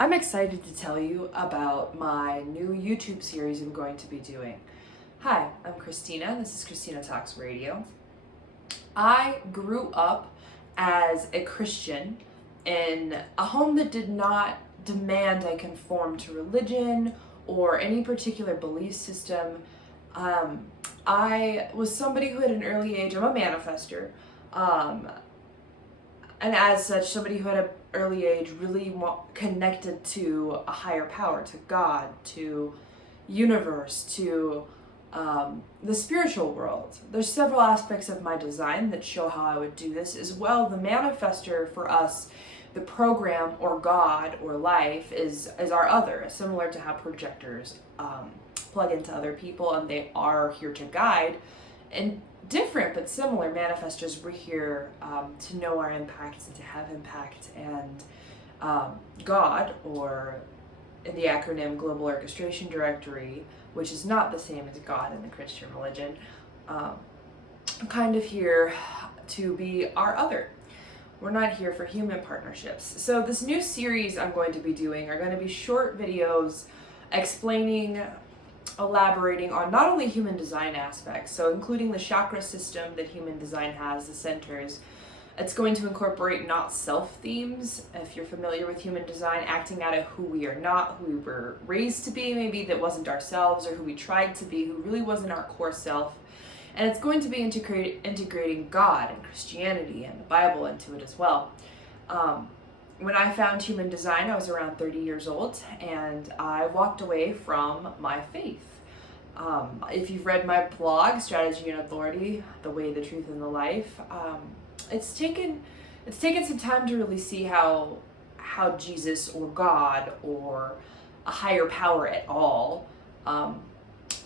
I'm excited to tell you about my new YouTube series I'm going to be doing. Hi, I'm Christina. This is Christina Talks Radio. I grew up as a Christian in a home that did not demand I conform to religion or any particular belief system. Um, I was somebody who at an early age, I'm a manifester, um, and as such, somebody who at an early age really connected to a higher power, to God, to universe, to the spiritual world. There's several aspects of my design that show how I would do this as well. The manifester for us, the program or God or life is our other, similar to how projectors plug into other people and they are here to guide. And different but similar, manifestors, we're here to know our impacts and to have impact. And God, or in the acronym Global Orchestration Directory, which is not the same as God in the Christian religion, I'm kind of here to be our other. We're not here for human partnerships. So this new series I'm going to be doing are going to be short videos explaining, elaborating on not only human design aspects, so including the chakra system that human design has, the centers. It's going to incorporate not self themes, if you're familiar with human design, acting out of who we are not, who we were raised to be, maybe that wasn't ourselves, or who we tried to be, who really wasn't our core self. And it's going to be integrating God and Christianity and the Bible into it as well. When I found human design, I was around 30 years old, and I walked away from my faith. If you've read my blog, Strategy and Authority, The Way, the Truth, and the Life, it's taken some time to really see how Jesus or God or a higher power at all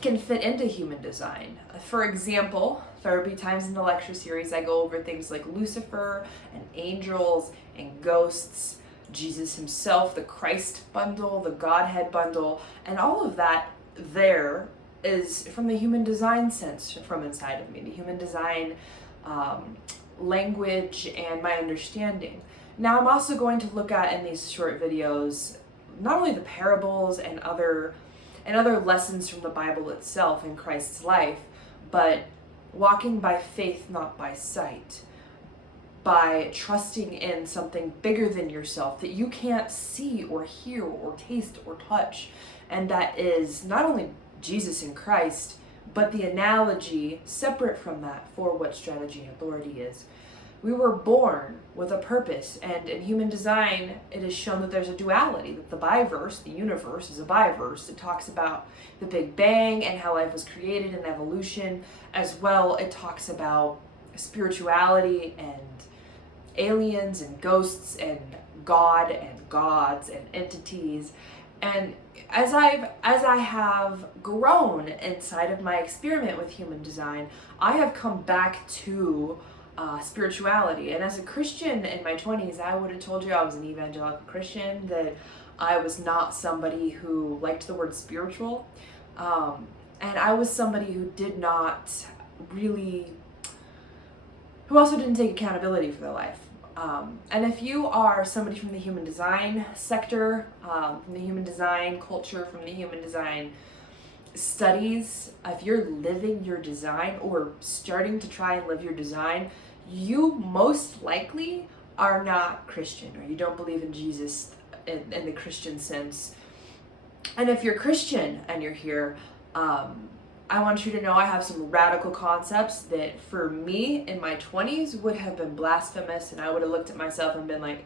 can fit into human design. For example, there will be times in the lecture series I go over things like Lucifer and angels and ghosts, Jesus himself, the Christ bundle, the Godhead bundle, and all of that there is from the human design sense from inside of me, the human design language and my understanding. Now I'm also going to look at in these short videos not only the parables and other lessons from the Bible itself in Christ's life, but walking by faith, not by sight, by trusting in something bigger than yourself that you can't see or hear or taste or touch, and that is not only Jesus and Christ, but the analogy separate from that for what strategy and authority is. We were born with a purpose, and in human design, it is shown that there's a duality, that the biverse, the universe, is a biverse. It talks about the Big Bang and how life was created and evolution. As well, it talks about spirituality and aliens and ghosts and God and gods and entities. And as I have grown inside of my experiment with human design, I have come back to spirituality. And as a Christian in my 20s, I would have told you I was an evangelical Christian, that I was not somebody who liked the word spiritual. And I was somebody who did not really, who also didn't take accountability for their life. And if you are somebody from the human design sector, from the human design culture, from the human design studies, if you're living your design or starting to try and live your design, you most likely are not Christian, or you don't believe in Jesus in the Christian sense. And if you're Christian and you're here, I want you to know I have some radical concepts that for me in my 20s would have been blasphemous, and I would have looked at myself and been like,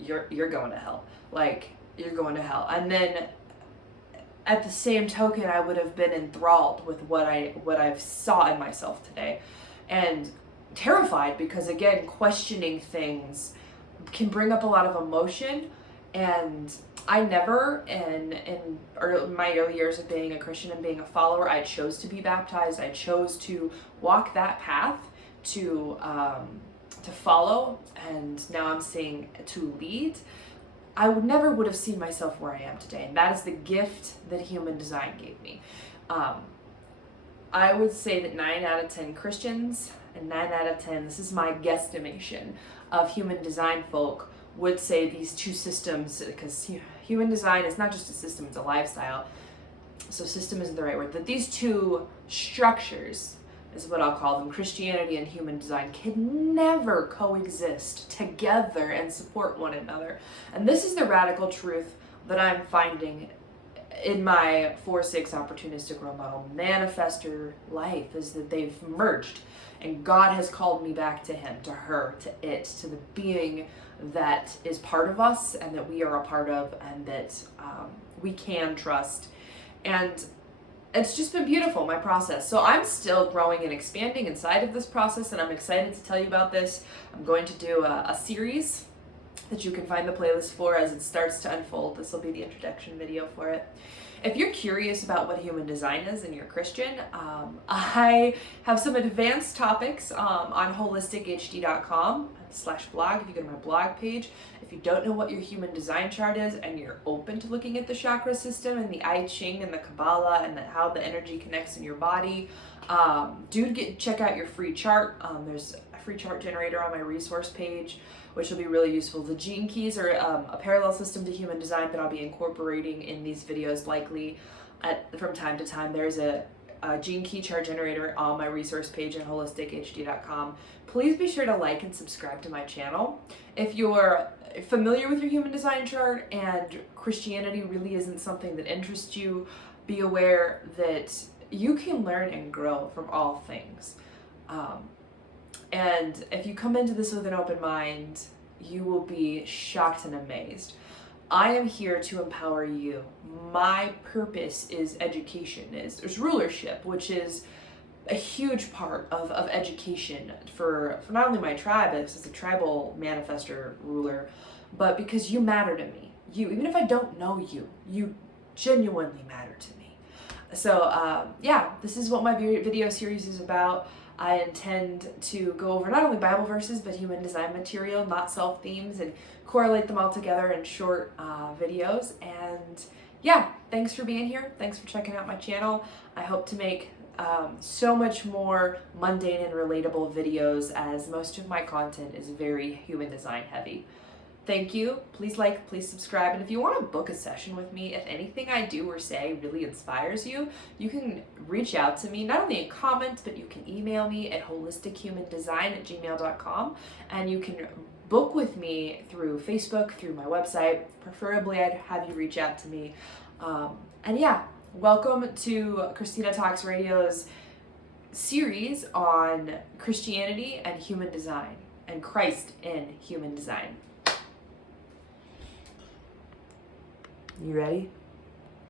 you're going to hell. Like, you're going to hell. And then at the same token, I would have been enthralled with what I've saw in myself today, and terrified, because again, questioning things can bring up a lot of emotion. And I never, in my early years of being a Christian and being a follower, I chose to be baptized. I chose to walk that path, to follow, and now I'm saying to lead. I never would have seen myself where I am today, and that is the gift that human design gave me. I would say that 9 out of 10 Christians and 9 out of 10, this is my guesstimation, of human design folk would say these two systems, because human design is not just a system, it's a lifestyle. So system isn't the right word. That these two structures, is what I'll call them, Christianity and human design, can never coexist together and support one another. And this is the radical truth that I'm finding in my 4-6 opportunistic role model manifestor life, is that they've merged, and God has called me back to him, to her, to it, to the being that is part of us and that we are a part of, and that we can trust. And it's just been beautiful, my process. So I'm still growing and expanding inside of this process, and I'm excited to tell you about this. I'm going to do a series that you can find the playlist for as it starts to unfold. This will be the introduction video for it. If you're curious about what human design is and you're Christian, I have some advanced topics on holistichd.com/blog. If you go to my blog page, if you don't know what your human design chart is and you're open to looking at the chakra system and the I Ching and the Kabbalah and how the energy connects in your body, check out your free chart. There's a free chart generator on my resource page, which will be really useful. The gene keys are a parallel system to human design that I'll be incorporating in these videos likely from time to time. There's a gene key chart generator on my resource page at holistichd.com. Please be sure to like and subscribe to my channel. If you're familiar with your human design chart and Christianity really isn't something that interests you, be aware that you can learn and grow from all things. And if you come into this with an open mind, you will be shocked and amazed. I am here to empower you. My purpose is education, is rulership, which is a huge part of education for not only my tribe, as a tribal manifestor ruler, but because you matter to me. Even if I don't know you, you genuinely matter to me. So this is what my video series is about. I intend to go over not only Bible verses, but human design material, not self-themes, and correlate them all together in short videos. And thanks for being here. Thanks for checking out my channel. I hope to make so much more mundane and relatable videos, as most of my content is very human design heavy. Thank you. Please like, please subscribe. And if you want to book a session with me, if anything I do or say really inspires you, you can reach out to me, not only in comments, but you can email me at holistichumandesign@gmail.com, and you can book with me through Facebook, through my website. Preferably, I'd have you reach out to me. Welcome to Christina Talks Radio's series on Christianity and human design, and Christ in human design. You ready?